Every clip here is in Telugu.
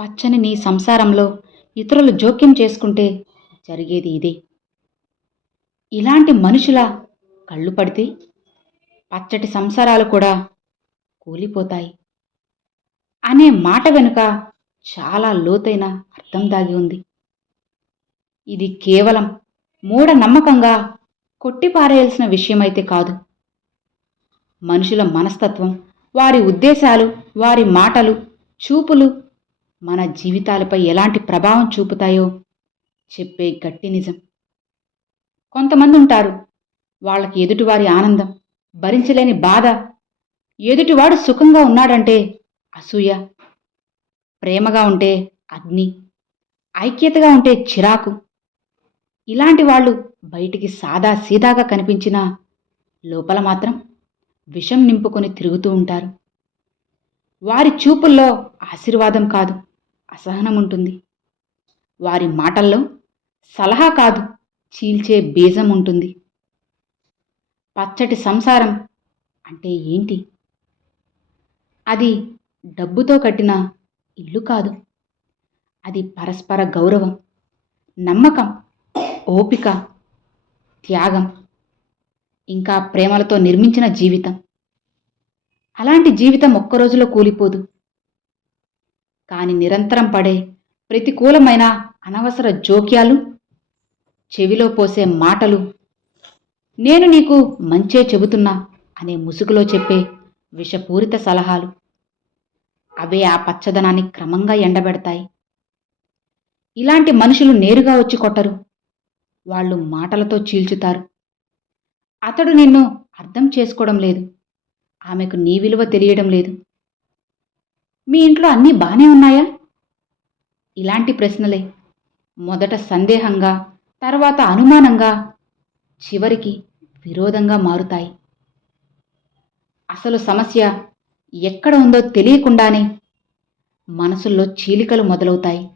పచ్చని నీ సంసారంలో ఇతరులు జోక్యం చేసుకుంటే జరిగేది ఇదే. ఇలాంటి మనుషుల కళ్ళు పడితే పచ్చటి సంసారాలు కూడా కూలిపోతాయి అనే మాట వెనుక చాలా లోతైన అర్థం దాగి ఉంది. ఇది కేవలం మూఢనమ్మకంగా కొట్టిపారేయాల్సిన విషయమైతే కాదు. మనుషుల మనస్తత్వం వారి ఉద్దేశాలు వారి మాటలు చూపులు మన జీవితాలపై ఎలాంటి ప్రభావం చూపుతాయో చెప్పే గట్టి నిజం. కొంతమంది ఉంటారు వాళ్ళకి ఎదుటివారి ఆనందం భరించలేని బాధ. ఎదుటివాడు సుఖంగా ఉన్నాడంటే అసూయ ప్రేమగా ఉంటే అగ్ని ఐక్యతగా ఉంటే చిరాకు. ఇలాంటి వాళ్ళు బయటికి సాదా సీదాగా కనిపించినా లోపల మాత్రం విషం నింపుకొని తిరుగుతూ ఉంటారు. వారి చూపుల్లో ఆశీర్వాదం కాదు. అసహనం ఉంటుంది వారి మాటల్లో సలహా కాదు చీల్చే బీజం ఉంటుంది పచ్చటి సంసారం అంటే ఏంటి? అది డబ్బుతో కట్టిన ఇల్లు కాదు. అది పరస్పర గౌరవం నమ్మకం ఓపిక త్యాగం ఇంకా ప్రేమలతో నిర్మించిన జీవితం. అలాంటి జీవితం ఒక్కరోజులో కూలిపోదు. కాని నిరంతరం పడే ప్రతికూలమైన అనవసర జోక్యాలు చెవిలో పోసే మాటలు నేను నీకు మంచే చెబుతున్నా అనే ముసుగులో చెప్పే విషపూరిత సలహాలు అవే ఆ పచ్చదనాన్ని క్రమంగా ఎండబెడతాయి. ఇలాంటి మనుషులు నేరుగా వచ్చి కొట్టరు వాళ్ళు మాటలతో చీల్చుతారు. అతడు నిన్ను అర్థం చేసుకోవడం లేదు ఆమెకు నీ విలువ తెలియడం లేదు. మీ ఇంట్లో అన్నీ బాగానే ఉన్నాయా? ఇలాంటి ప్రశ్నలే. మొదట సందేహంగా తర్వాత అనుమానంగా చివరికి విరోధంగా మారుతాయి. అసలు సమస్య ఎక్కడ ఉందో తెలియకుండానే మనసుల్లో చీలికలు మొదలవుతాయి.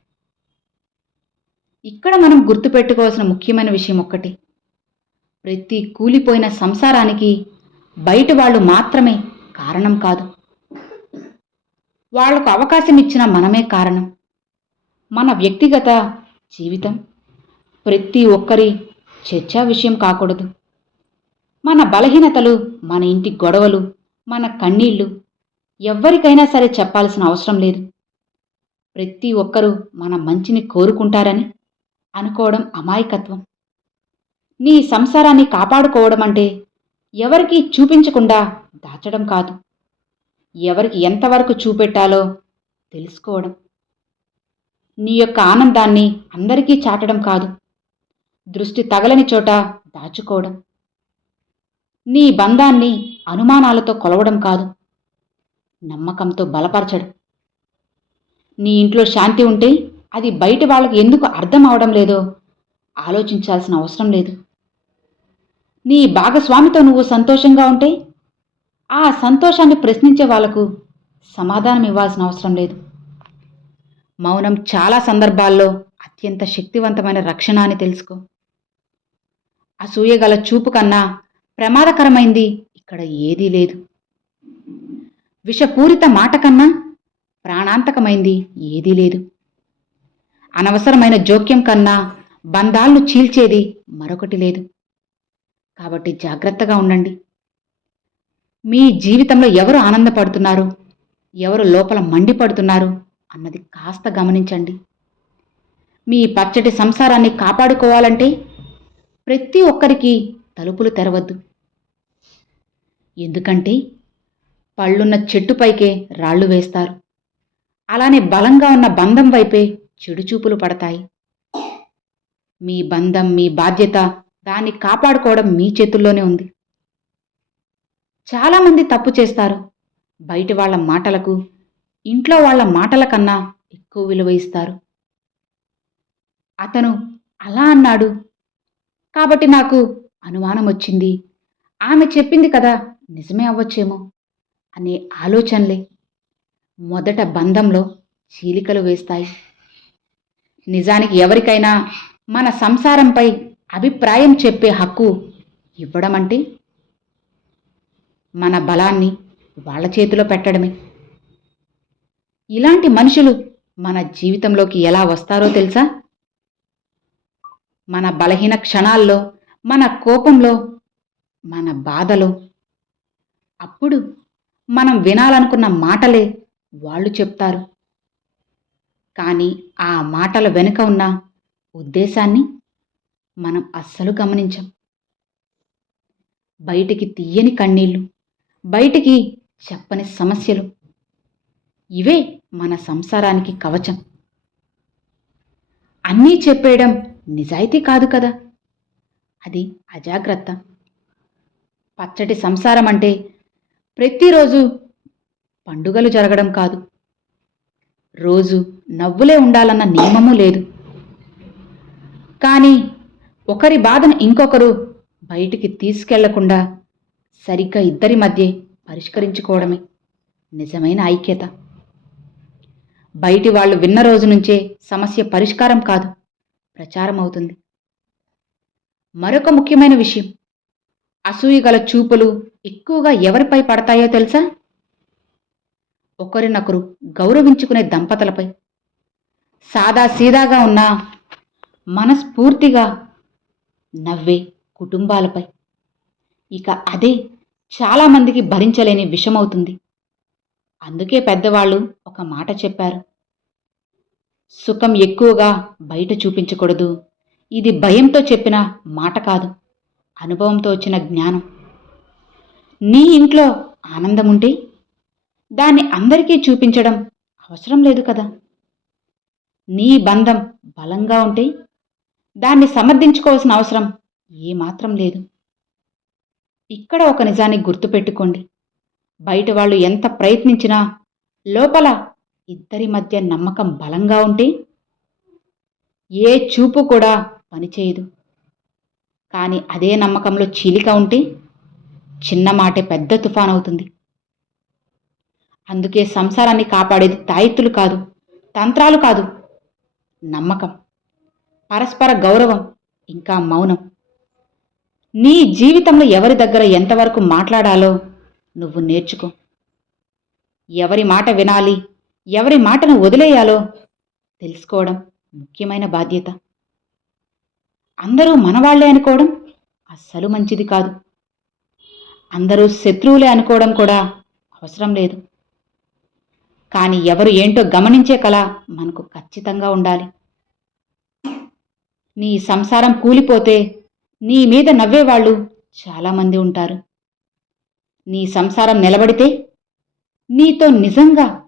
ఇక్కడ మనం గుర్తుపెట్టుకోవాల్సిన ముఖ్యమైన విషయం ఒక్కటి. ప్రతి కూలిపోయిన సంసారానికి బయట వాళ్ళు మాత్రమే కారణం కాదు. వాళ్ళకు అవకాశం ఇచ్చిన మనమే కారణం. మన వ్యక్తిగత జీవితం ప్రతి ఒక్కరి చర్చా విషయం కాకూడదు. మన బలహీనతలు మన ఇంటి గొడవలు మన కన్నీళ్ళు ఎవ్వరికైనా సరే చెప్పాల్సిన అవసరం లేదు. ప్రతి ఒక్కరూ మన మంచిని కోరుకుంటారని అనుకోవడం అమాయకత్వం. నీ సంసారాన్ని కాపాడుకోవడం అంటే ఎవరికీ చూపించకుండా దాచడం కాదు. ఎవరికి ఎంతవరకు చూపెట్టాలో తెలుసుకోవడం. నీ యొక్క ఆనందాన్ని అందరికీ చాటడం కాదు. దృష్టి తగలని చోట దాచుకోవడం. నీ బంధాన్ని అనుమానాలతో కొలవడం కాదు. నమ్మకంతో బలపరచడం. నీ ఇంట్లో శాంతి ఉంటే అది బయట వాళ్ళకి ఎందుకు అర్థం అవడం లేదో ఆలోచించాల్సిన అవసరం లేదు. నీ భాగస్వామితో నువ్వు సంతోషంగా ఉంటే ఆ సంతోషాన్ని ప్రశ్నించే వాళ్ళకు సమాధానం ఇవ్వాల్సిన అవసరం లేదు. మౌనం చాలా సందర్భాల్లో అత్యంత శక్తివంతమైన రక్షణ అని తెలుసుకో. అసూయగల చూపు కన్నా ప్రమాదకరమైంది ఇక్కడ ఏదీ లేదు. విషపూరిత మాట కన్నా ప్రాణాంతకమైంది ఏదీ లేదు. అనవసరమైన జోక్యం కన్నా బంధాలను చీల్చేది మరొకటి లేదు. కాబట్టి జాగ్రత్తగా ఉండండి. మీ జీవితంలో ఎవరు ఆనందపడుతున్నారు? ఎవరు లోపల మండిపడుతున్నారు? అన్నది కాస్త గమనించండి. మీ పచ్చటి సంసారాన్ని కాపాడుకోవాలంటే ప్రతి ఒక్కరికి తలుపులు తెరవద్దు. ఎందుకంటే పళ్ళున్న చెట్టుపైకే రాళ్ళు వేస్తారు. అలానే బలంగా ఉన్న బంధం వైపే చెడుచూపులు పడతాయి. మీ బంధం మీ బాధ్యత దాన్ని కాపాడుకోవడం మీ చేతుల్లోనే ఉంది. చాలామంది తప్పు చేస్తారు. బయట వాళ్ళ మాటలకు ఇంట్లో వాళ్ళ మాటల కన్నా ఎక్కువ విలువ ఇస్తారు. అతను అలా అన్నాడు. కాబట్టి నాకు అనుమానం వచ్చింది. ఆమె చెప్పింది కదా నిజమే అవ్వచ్చేమో అనే ఆలోచనలే మొదట బంధంలో చీలికలు వేస్తాయి. నిజానికి ఎవరికైనా మన సంసారంపై అభిప్రాయం చెప్పే హక్కు ఇవ్వడం అంటే మన బలాన్ని వాళ్ళ చేతిలో పెట్టడమే. ఇలాంటి మనుషులు మన జీవితంలోకి ఎలా వస్తారో తెలుసా? మన బలహీన క్షణాల్లో మన కోపంలో మన బాధలో. అప్పుడు మనం వినాలనుకున్న మాటలే వాళ్ళు చెప్తారు. కానీ ఆ మాటల వెనుక ఉన్న ఉద్దేశాన్ని మనం అస్సలు గమనించం. బయటికి తీయని కన్నీళ్ళు బయటికి చెప్పని సమస్యలు. ఇవే మన సంసారానికి కవచం. అన్నీ చెప్పేయడం నిజాయితీ కాదు కదా. అది అజాగ్రత్త. పచ్చటి సంసారం అంటే ప్రతిరోజు పండుగలు జరగడం కాదు. రోజు నవ్వులే ఉండాలన్న నియమము లేదు. కానీ ఒకరి బాధను ఇంకొకరు బయటికి తీసుకెళ్ళకుండా సరిగ్గా ఇద్దరి మధ్య పరిష్కరించుకోవడమే నిజమైన ఐక్యత. బయటి వాళ్ళు విన్న రోజు నుంచే సమస్య పరిష్కారం కాదు ప్రచారం అవుతుంది. మరొక ముఖ్యమైన విషయం అసూయ గల చూపులు ఎక్కువగా ఎవరిపై పడతాయో తెలుసా? ఒకరినొకరు గౌరవించుకునే దంపతులపై. సాదా సీదాగా ఉన్న మనస్ఫూర్తిగా నవ్వే కుటుంబాలపై. ఇక అదే చాలామందికి భరించలేని విషమవుతుంది. అందుకే పెద్దవాళ్ళు ఒక మాట చెప్పారు. సుఖం ఎక్కువగా బయట చూపించకూడదు. ఇది భయంతో చెప్పిన మాట కాదు. అనుభవంతో వచ్చిన జ్ఞానం. నీ ఇంట్లో ఆనందం ఉంటే దాన్ని అందరికీ చూపించడం అవసరం లేదు కదా. నీ బంధం బలంగా ఉంటే దాన్ని సమర్థించుకోవాల్సిన అవసరం ఏమాత్రం లేదు. ఇక్కడ ఒక నిజాన్ని గుర్తుపెట్టుకోండి. బయట వాళ్ళు ఎంత ప్రయత్నించినా లోపల ఇద్దరి మధ్య నమ్మకం బలంగా ఉంటే ఏ చూపు కూడా పనిచేయదు. కానీ అదే నమ్మకంలో చీలిక ఉంటే చిన్న మాటే పెద్ద తుఫాన్ అవుతుంది అందుకే సంసారాన్ని కాపాడేది తాయెత్తులు కాదు తంత్రాలు కాదు నమ్మకం పరస్పర గౌరవం ఇంకా మౌనం. నీ జీవితంలో ఎవరి దగ్గర ఎంతవరకు మాట్లాడాలో నువ్వు నేర్చుకో. ఎవరి మాట వినాలి ఎవరి మాటను వదిలేయాలో తెలుసుకోవడం ముఖ్యమైన బాధ్యత. అందరూ మనవాళ్ళే అనుకోవడం అస్సలు మంచిది కాదు. అందరూ శత్రువులే అనుకోవడం కూడా అవసరం లేదు. కానీ ఎవరు ఏంటో గమనించే కళ మనకు ఖచ్చితంగా ఉండాలి. నీ సంసారం కూలిపోతే నీ మీద నవ్వేవాళ్ళు చాలామంది ఉంటారు. నీ సంసారం నిలబడితే నీతో నిజంగా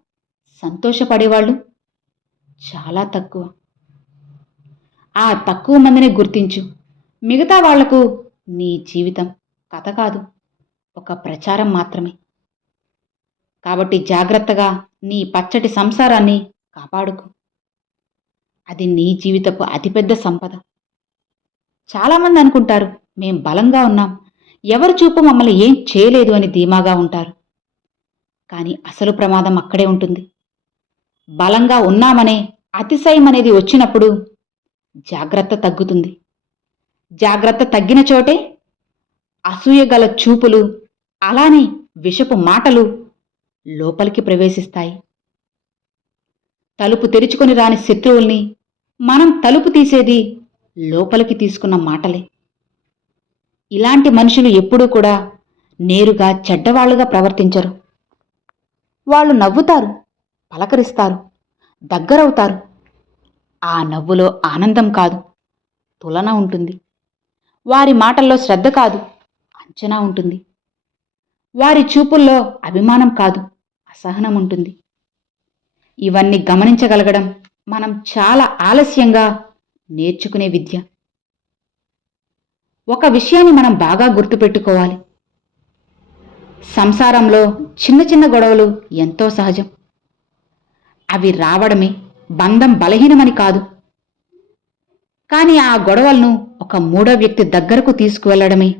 సంతోషపడేవాళ్ళు చాలా తక్కువ. ఆ తక్కువ మందిని గుర్తించు. మిగతా వాళ్ళకు నీ జీవితం కథ కాదు ఒక ప్రచారం మాత్రమే. కాబట్టి జాగ్రత్తగా నీ పచ్చటి సంసారాన్ని కాపాడుకు. అది నీ జీవితపు అతిపెద్ద సంపద. చాలామంది అనుకుంటారు మేం బలంగా ఉన్నాం. ఎవరి చూపు మమ్మల్ని ఏం చేయలేదు అని ధీమాగా ఉంటారు. కానీ అసలు ప్రమాదం అక్కడే ఉంటుంది. బలంగా ఉన్నామనే అతిశయం అనేది వచ్చినప్పుడు జాగ్రత్త తగ్గుతుంది. జాగ్రత్త తగ్గిన చోటే అసూయ గల చూపులు అలానే విషపు మాటలు లోపలికి ప్రవేశిస్తాయి. తలుపు తెరుచుకొని రాని శత్రువుల్ని మనం తలుపు తీసేది లోపలికి తీసుకున్న మాటలే. ఇలాంటి మనుషులు ఎప్పుడూ కూడా నేరుగా చెడ్డవాళ్ళుగా ప్రవర్తించరు. వాళ్ళు నవ్వుతారు పలకరిస్తారు దగ్గరవుతారు. ఆ నవ్వులో ఆనందం కాదు తులన ఉంటుంది. వారి మాటల్లో శ్రద్ధ కాదు అంచనా ఉంటుంది. వారి చూపుల్లో అభిమానం కాదు అసహనం ఉంటుంది. ఇవన్నీ గమనించగలగడం మనం చాలా ఆలస్యంగా నేర్చుకునే విద్య. ఒక విషయాన్ని మనం బాగా గుర్తుపెట్టుకోవాలి. సంసారంలో చిన్న చిన్న గొడవలు ఎంతో సహజం. అవి రావడమే బంధం బలహీనమని కాదు. కానీ ఆ గొడవలను ఒక మూడో వ్యక్తి దగ్గరకు తీసుకువెళ్ళడమే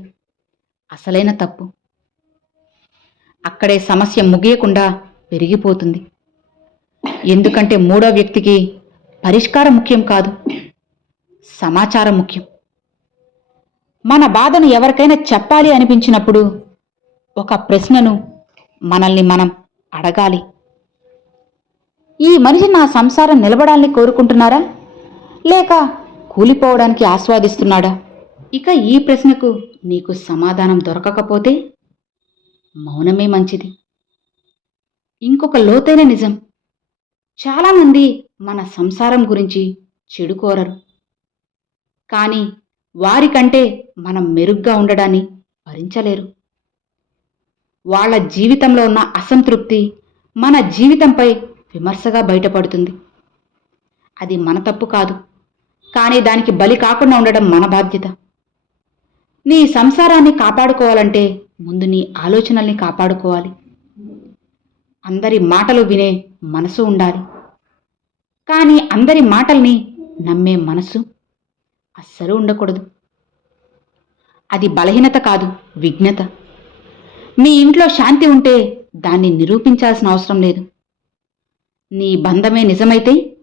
అసలైన తప్పు. అక్కడే సమస్య ముగియకుండా పెరిగిపోతుంది. ఎందుకంటే మూడో వ్యక్తికి పరిష్కారం ముఖ్యం కాదు. సమాచారం ముఖ్యం. మన బాధను ఎవరికైనా చెప్పాలి అనిపించినప్పుడు ఒక ప్రశ్నను మనల్ని మనం అడగాలి. ఈ మనిషి నా సంసారం నిలబడాలని కోరుకుంటున్నారా? లేక కూలిపోవడానికి ఆస్వాదిస్తున్నాడా? ఇక ఈ ప్రశ్నకు నీకు సమాధానం దొరకకపోతే మౌనమే మంచిది. ఇంకొక లోతైన నిజం. చాలామంది మన సంసారం గురించి చెడు కోరరు కానీ వారికంటే మనం మెరుగ్గా ఉండడాన్ని భరించలేరు. వాళ్ళ జీవితంలో ఉన్న అసంతృప్తి మన జీవితంపై విమర్శగా బయటపడుతుంది. అది మన తప్పు కాదు. కానీ దానికి బలి కాకుండా ఉండడం మన బాధ్యత. నీ సంసారాన్ని కాపాడుకోవాలంటే ముందు నీ ఆలోచనల్ని కాపాడుకోవాలి. అందరి మాటలు వినే మనసు ఉండాలి. కానీ అందరి మాటల్ని నమ్మే మనసు అస్సలు ఉండకూడదు. అది బలహీనత కాదు విఘ్నత. మీ ఇంట్లో శాంతి ఉంటే దాన్ని నిరూపించాల్సిన అవసరం లేదు. నీ బంధమే నిజమైతే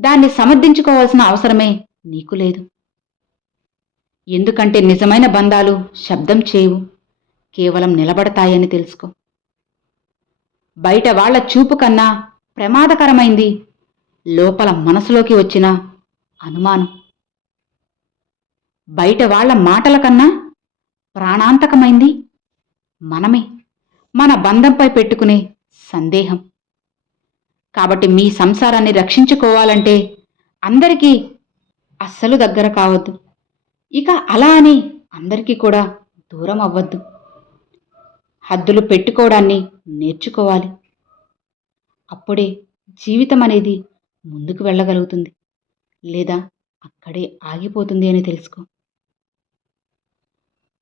దాన్ని సమర్థించుకోవాల్సిన అవసరమే నీకు లేదు. ఎందుకంటే నిజమైన బంధాలు శబ్దం చేయవు కేవలం నిలబడతాయని తెలుసుకో. బయట వాళ్ళ చూపు కన్నా ప్రమాదకరమైంది లోపల మనసులోకి వచ్చిన అనుమానం. బయట వాళ్ళ మాటల కన్నా ప్రాణాంతకమైంది మనమే మన బంధంపై పెట్టుకునే సందేహం. కాబట్టి మీ సంసారాన్ని రక్షించుకోవాలంటే అందరికీ అస్సలు దగ్గర కావద్దు. ఇక అలా అని అందరికీ కూడా దూరం అవ్వద్దు. హద్దులు పెట్టుకోవడాన్ని నేర్చుకోవాలి. అప్పుడే జీవితం అనేది ముందుకు వెళ్ళగలుగుతుంది. లేదా అక్కడే ఆగిపోతుంది అని తెలుసుకో.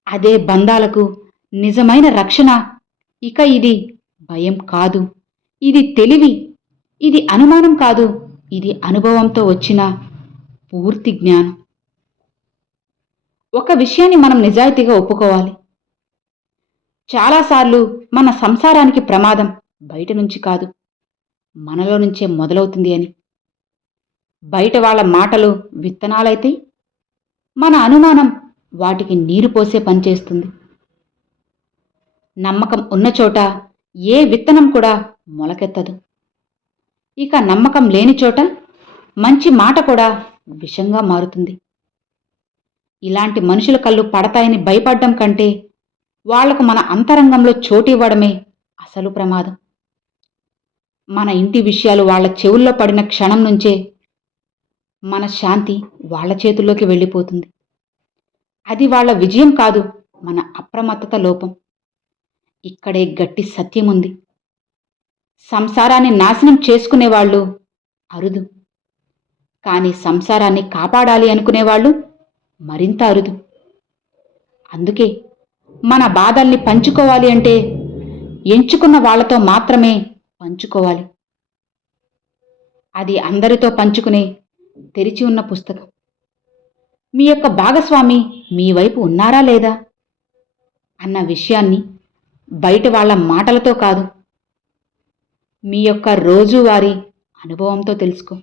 అదే బంధాలకు నిజమైన రక్షణ. ఇక ఇది భయం కాదు. ఇది తెలివి. ఇది అనుమానం కాదు. ఇది అనుభవంతో వచ్చిన పూర్తి జ్ఞానం. ఒక విషయాన్ని మనం నిజాయితీగా ఒప్పుకోవాలి. చాలాసార్లు మన సంసారానికి ప్రమాదం బయట నుంచి కాదు. మనలో నుంచే మొదలవుతుంది అని. బయట వాళ్ళ మాటలు విత్తనాలైతే మన అనుమానం వాటికి నీరు పోసే పనిచేస్తుంది నమ్మకం ఉన్న చోట ఏ విత్తనం కూడా మొలకెత్తదు. ఇక నమ్మకం లేని చోట మంచి మాట కూడా విషంగా మారుతుంది. ఇలాంటి మనుషుల కళ్ళు పడతాయని భయపడ్డం కంటే వాళ్ళకు మన అంతరంగంలో చోటు ఇవ్వడమే అసలు ప్రమాదం. మన ఇంటి విషయాలు వాళ్ళ చెవుల్లో పడిన క్షణం నుంచే మన శాంతి వాళ్ళ చేతుల్లోకి వెళ్ళిపోతుంది. అది వాళ్ళ విజయం కాదు మన అప్రమత్తత లోపం. ఇక్కడే గట్టి సత్యం ఉంది. సంసారాన్ని నాశనం చేసుకునేవాళ్ళు అరుదు. కానీ సంసారాన్ని కాపాడాలి అనుకునేవాళ్ళు మరింత అరుదు. అందుకే మన బాధల్ని పంచుకోవాలి అంటే ఎంచుకున్న వాళ్ళతో మాత్రమే పంచుకోవాలి. అది అందరితో పంచుకునే తెరిచి ఉన్న పుస్తకం. మీ యొక్క భాగస్వామి మీ వైపు ఉన్నారా లేదా? అన్న విషయాన్ని బయట వాళ్ళ మాటలతో కాదు మీ యొక్క రోజువారీ అనుభవంతో తెలుసుకో.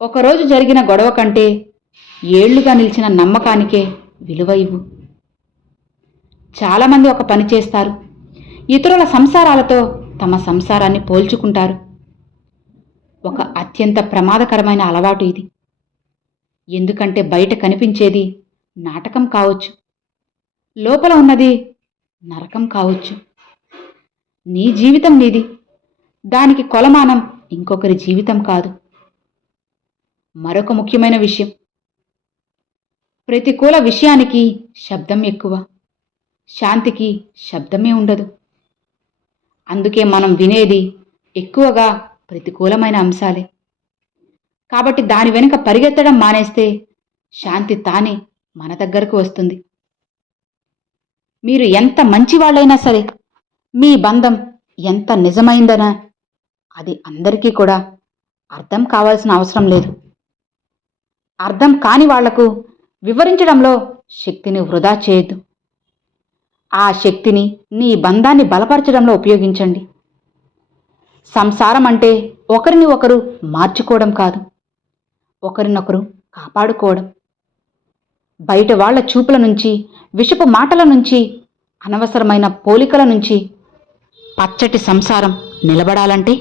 ఒకరోజు జరిగిన గొడవ కంటే ఏళ్ళుగా నిలిచిన నమ్మకానికే విలువ ఇవ్వు. చాలామంది ఒక పని చేస్తారు ఇతరుల సంసారాలతో తమ సంసారాన్ని పోల్చుకుంటారు. ఒక అత్యంత ప్రమాదకరమైన అలవాటు ఇది. ఎందుకంటే బయట కనిపించేది నాటకం కావచ్చు. లోపల ఉన్నది నరకం కావచ్చు. నీ జీవితం నీది. దానికి కొలమానం ఇంకొకరి జీవితం కాదు. మరొక ముఖ్యమైన విషయం. ప్రతికూల విషయానికి శబ్దం ఎక్కువ. శాంతికి శబ్దమే ఉండదు. అందుకే మనం వినేది ఎక్కువగా ప్రతికూలమైన అంశాలే. కాబట్టి దాని వెనుక పరిగెత్తడం మానేస్తే శాంతి తానే మన దగ్గరకు వస్తుంది. మీరు ఎంత మంచివాళ్ళైనా సరే మీ బంధం ఎంత నిజమైందనా అది అందరికీ కూడా అర్థం కావాల్సిన అవసరం లేదు. అర్థం కాని వాళ్ళకు వివరించడంలో శక్తిని వృధా చేయొద్దు. ఆ శక్తిని నీ బంధాన్ని బలపరచడంలో ఉపయోగించండి. సంసారం అంటే ఒకరిని ఒకరు మార్చుకోవడం కాదు. ఒకరినొకరు కాపాడుకోవడం. బయట వాళ్ళ చూపుల నుంచి విషపు మాటల నుంచి అనవసరమైన పోలికల నుంచి పచ్చటి సంసారం నిలబడాలంటే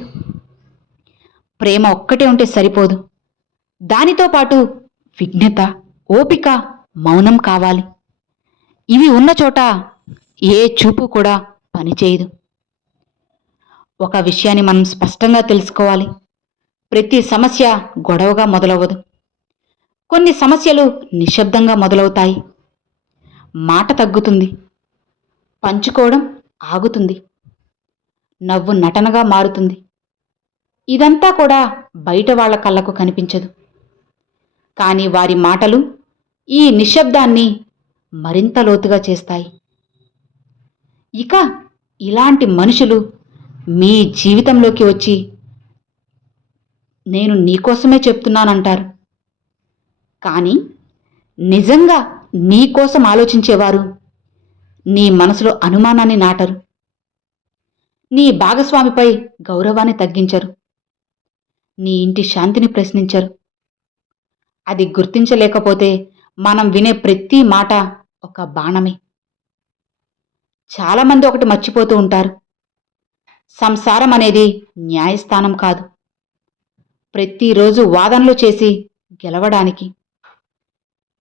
ప్రేమ ఒక్కటే ఉంటే సరిపోదు. దానితో పాటు విఘ్నత ఓపిక మౌనం కావాలి. ఇవి ఉన్న చోట ఏ చూపు కూడా పనిచేయదు. ఒక విషయాన్ని మనం స్పష్టంగా తెలుసుకోవాలి. ప్రతి సమస్య గొడవగా మొదలవ్వదు. కొన్ని సమస్యలు నిశ్శబ్దంగా మొదలవుతాయి. మాట తగ్గుతుంది. పంచుకోవడం ఆగుతుంది. నవ్వు నటనగా మారుతుంది. ఇదంతా కూడా బయట వాళ్ళ కళ్ళకు కనిపించదు. కానీ వారి మాటలు ఈ నిశ్శబ్దాన్ని మరింత లోతుగా చేస్తాయి. ఇక ఇలాంటి మనుషులు మీ జీవితంలోకి వచ్చి నేను నీకోసమే చెప్తున్నానంటారు. కానీ నిజంగా నీకోసం ఆలోచించేవారు. నీ మనసులో అనుమానాన్ని నాటరు. నీ భాగస్వామిపై గౌరవాన్ని తగ్గించరు. నీ ఇంటి శాంతిని ప్రశ్నించరు. అది గుర్తించలేకపోతే మనం వినే ప్రతి మాట ఒక బాణమే. చాలామంది ఒకటి మర్చిపోతూ ఉంటారు. సంసారం అనేది న్యాయస్థానం కాదు. ప్రతిరోజు వాదనలు చేసి గెలవడానికి.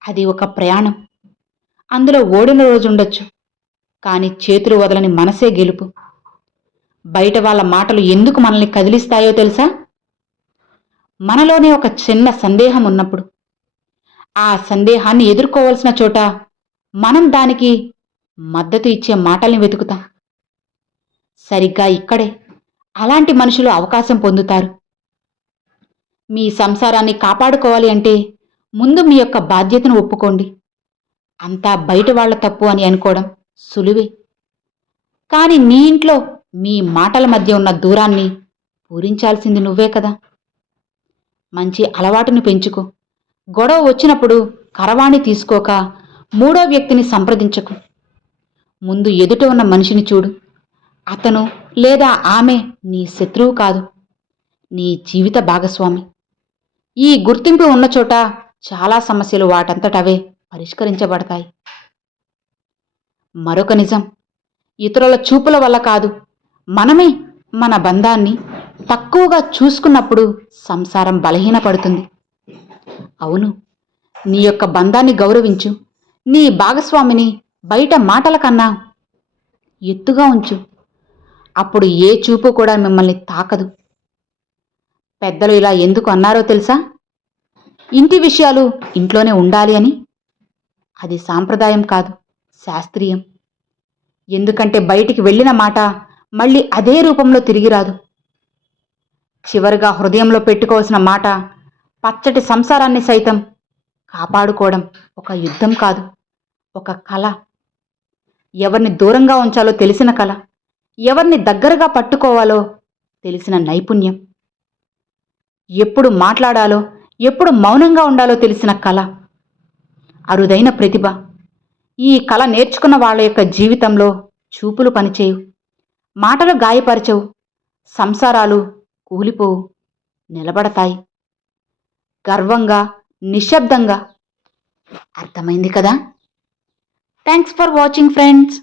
అది ఒక ప్రయాణం. అందులో ఓడిన రోజు ఉండొచ్చు. కానీ చేతులు వదలని మనసే గెలుపు. బయట వాళ్ళ మాటలు ఎందుకు మనల్ని కదిలిస్తాయో తెలుసా? మనలోనే ఒక చిన్న సందేహం ఉన్నప్పుడు. ఆ సందేహాన్ని ఎదుర్కోవాల్సిన చోట మనం దానికి మద్దతు ఇచ్చే మాటల్ని వెతుకుతాం. సరిగ్గా ఇక్కడే అలాంటి మనుషులు అవకాశం పొందుతారు. మీ సంసారాన్ని కాపాడుకోవాలి అంటే ముందు మీ యొక్క బాధ్యతను ఒప్పుకోండి. అంతా బయట వాళ్ళ తప్పు అని అనుకోవడం సులువే. కానీ నీ ఇంట్లో మీ మాటల మధ్య ఉన్న దూరాన్ని పూరించాల్సింది నువ్వే కదా. మంచి అలవాటును పెంచుకో. గొడవ వచ్చినప్పుడు కరవాణి తీసుకోక మూడో వ్యక్తిని సంప్రదించకు. ముందు ఎదుట ఉన్న మనిషిని చూడు. అతను లేదా ఆమె నీ శత్రువు కాదు. నీ జీవిత భాగస్వామి. ఈ గుర్తింపు ఉన్న చోట చాలా సమస్యలు వాటంతటవే పరిష్కరించబడతాయి. మరొక నిజం ఇతరుల చూపుల వల్ల కాదు. మనమే మన బంధాన్ని తక్కువగా చూసుకున్నప్పుడు సంసారం బలహీనపడుతుంది. అవును నీ యొక్క బంధాన్ని గౌరవించు. నీ భాగస్వామిని బయట మాటల కన్నా ఎత్తుగా ఉంచు. అప్పుడు ఏ చూపు కూడా మిమ్మల్ని తాకదు. పెద్దలు ఇలా ఎందుకు అన్నారో తెలుసా? ఇంటి విషయాలు ఇంట్లోనే ఉండాలి అని. అది సాంప్రదాయం కాదు శాస్త్రీయం. ఎందుకంటే బయటికి వెళ్ళిన మాట మళ్ళీ అదే రూపంలో తిరిగి రాదు. చివరిగా హృదయంలో పెట్టుకోవాల్సిన మాట పచ్చటి సంసారాన్ని సైతం కాపాడుకోవడం ఒక యుద్ధం కాదు ఒక కళ ఎవరిని దూరంగా ఉంచాలో తెలిసిన కళ ఎవరిని దగ్గరగా పట్టుకోవాలో తెలిసిన నైపుణ్యం. ఎప్పుడు మాట్లాడాలో ఎప్పుడు మౌనంగా ఉండాలో తెలిసిన కళ. అరుదైన ప్రతిభ. ఈ కళ నేర్చుకున్న వాళ్ళ యొక్క జీవితంలో చూపులు పనిచేయు. మాటలు గాయపరచవు. సంసారాలు కూలిపోవు. నిలబడతాయి. గర్వంగా నిశ్శబ్దంగా. అర్థమైంది కదా? Thanks for watching friends